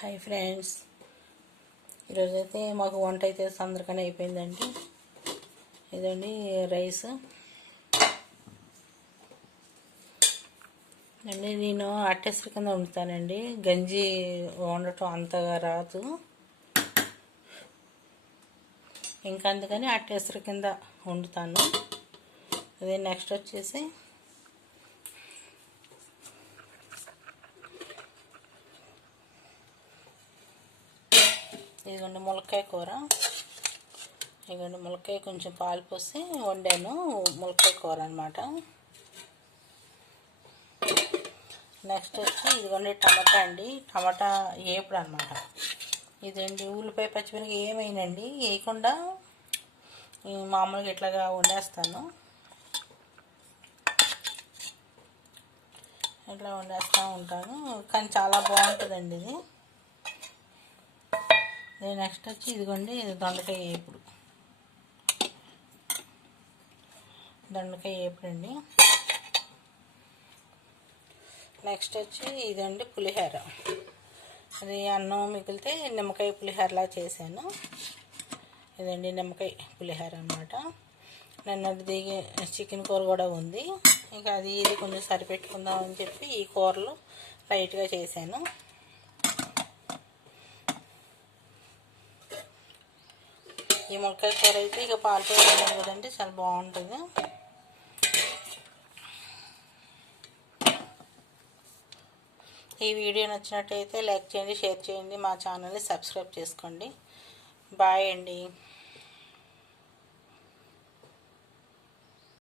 Hi friends, ఈరోజైతే మాకు వంట అయితే తొందరగానే అయిపోయిందండి. ఇదండి రైస్ అండి. నేను అట్టేసరి కింద వండుతానండి. గంజి వండటం అంతగా రాదు, ఇంకా అందుకని అట్టేసరి కింద వండుతాను. అదే నెక్స్ట్ వచ్చేసి ఇదిగోండి ములక్కాయ కూర. ఇదిగోండి ములక్కాయ కొంచెం పాలు పోసి వండాను, ములక్కాయ కూర అనమాట. నెక్స్ట్ వచ్చి ఇదిగోండి టమాటా అండి, టమాటా వేపుడు అనమాట. ఇదండి ఉల్లిపాయ పచ్చిమిరపకాయ ఏమైనండి వేయకుండా మామూలుగా ఇట్లాగా వండేస్తాను. ఇట్లా వండేస్తూ ఉంటాను, కానీ చాలా బాగుంటుందండి ఇది. నెక్స్ట్ వచ్చి ఇదిగోండి దొండకాయ వేపుడు. దొండకాయ వేపుడు అండి. నెక్స్ట్ వచ్చి ఇదండి పులిహోర. అది అన్నం మిగిలితే నిమ్మకాయ పులిహోరలా చేశాను. ఇదండి నిమ్మకాయ పులిహోర అనమాట. నిన్నటిది చికెన్ కూర కూడా ఉంది, ఇంకా అది ఇది కొంచెం సరిపెట్టుకుందామని చెప్పి ఈ కూరలు లైట్గా చేశాను. ఈ ములక్కాయ కూర అయితే ఇక పాలతో వండాను కదండి, చాలా బాగుంటుంది. ఈ వీడియో నచ్చినట్టయితే లైక్ చేయండి, షేర్ చేయండి, మా ఛానల్ని సబ్స్క్రైబ్ చేసుకోండి. బాయ్ అండి.